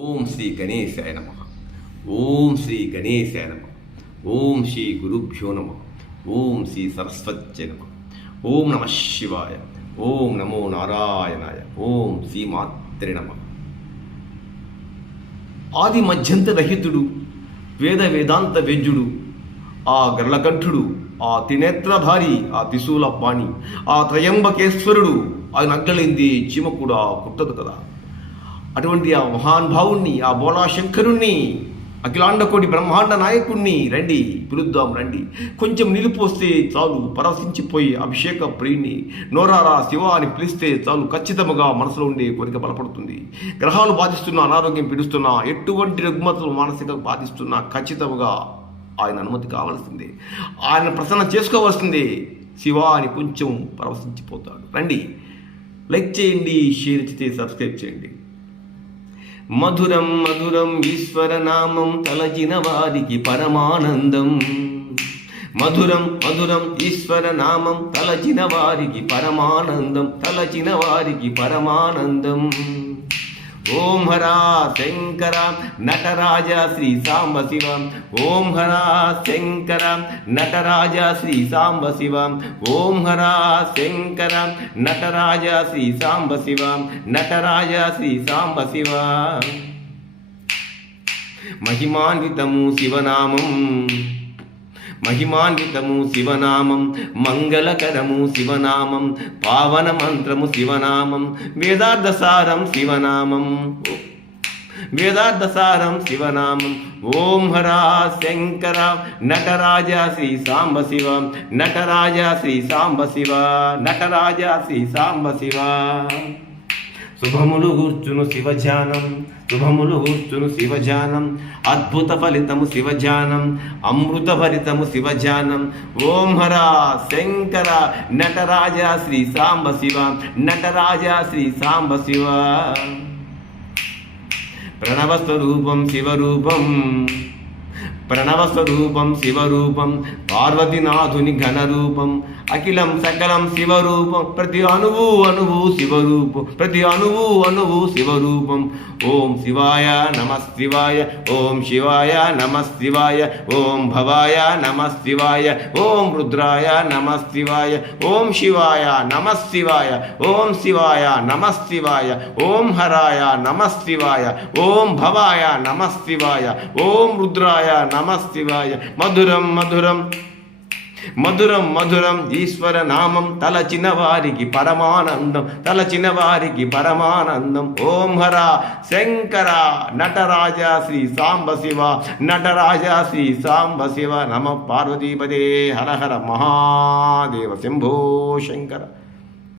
ఓం శ్రీ గణేశాయ నమః. ఓం శ్రీ గణేశాయ నమః. ఓం శ్రీ గురుభ్యో నమః. ఓం శ్రీ సరస్వత్యై నమః. ఓం నమః శివాయ. ఓం నమో నారాయణాయ. ఓం శ్రీ మాత్రే నమః. ఆది మధ్యంత రహితుడు, వేద వేదాంత వేద్యుడు, ఆ గరళకంఠుడు, ఆ త్రినేత్రధారి, ఆ త్రిశూల పాణి, ఆ త్రయంబకేశ్వరుడు, ఆయన అగ్గలింది చీమ కూడా కుట్టదు కదా. అటువంటి ఆ మహానుభావుణ్ణి, ఆ బోళాశంకరుణ్ణి, అఖిలాండకోటి బ్రహ్మాండ నాయకుణ్ణి రండి పిలుద్దాం రండి. కొంచెం నిలిపోస్తే చాలు పరవశించిపోయి అభిషేక ప్రియుణ్ణి నోరారా శివ అని పిలిస్తే చాలు ఖచ్చితంగా మనసులో ఉండే కోరిక బలపడుతుంది. గ్రహాలు బాధిస్తున్నా, అనారోగ్యం పీడిస్తున్నా, ఎటువంటి రుగ్మతలు మానసిక బాధిస్తున్నా ఖచ్చితంగా ఆయన అనుమతి కావాల్సిందే, ఆయన ప్రసన్న చేసుకోవాల్సిందే. శివ అని కొంచెం పరవశించిపోతాడు. రండి, లైక్ చేయండి, షేర్ చేసి సబ్స్క్రైబ్ చేయండి. మధురం మధురం ఈశ్వర నామం తలచిన వారికి పరమానందం. మధురం మధురం ఈశ్వర నామం తలచిన వారికి పరమానందం, తలచిన వారికి పరమానందం. ఓం హరా శంకర నటరాజ శ్రీ సాంబ శివ. ఓం హరా శంకర నటరాజ శ్రీ సాంబ శివ. ఓం హరా శంకర నటరాజ శ్రీ సాంబ శివ. నటరాజ శ్రీ సాంబ శివ. మహిమాన్వితము శివనామం, మహిమాన్వితము శివనామం, మంగళకరము శివనామం, పావన మంత్రము శివనామం, వేదార్థసారం శివనామం, వేదార్థసారం శివనామం. ఓం హరా శంకర నటరాజ శ్రీ సాంబ శివ. నటరాజ శ్రీ సాంబ శివ. నటరాజ శ్రీ సాంబ శివ. శుభములు కూర్చును శివధ్యానం, శుభములు కూర్చును శివధ్యానం, అద్భుత ఫలితము శివధ్యానం, అమృత ఫలితము శివధ్యానం. ఓం హరా శంకర నటరాజ శ్రీ సాంబ శివ. నటరాజ శ్రీ సాంబ శివ. ప్రణవస్వరూపం శివరూపం, ప్రణవస్వరూపం శివరూపం, పార్వతీనాథుని ఘనరూపం, అఖిలం సకలం శివరూపం, ప్రతి అణువు అణువు శివరూపం, ప్రతి అణువు అణువు శివరూపం. ఓం శివాయ నమ శివాయ. ఓం శివాయ నమ శివాయ. ఓం భవాయ నమ శివాయ. ఓం రుద్రాయ నమ శివాయ. ఓం శివాయ నమ శివాయ. ఓం శివాయ నమ శివాయ. ఓం హరాయ నమ శివాయ. ఓం భవాయ నమ శివాయ. ఓం రుద్రాయ నమ శివాయ. మధురం మధురం మధురం మధురం ఈశ్వర నామం తలచిన వారికి పరమానందం, తలచిన వారికి పరమానందం. ఓం హరా శంకర నటరాజ శ్రీ సాంబ శివ. నటరాజ శ్రీ సాంబ శివ. నమ పార్వతీపదే. హర హర మహాదేవ. శంభో శంకర.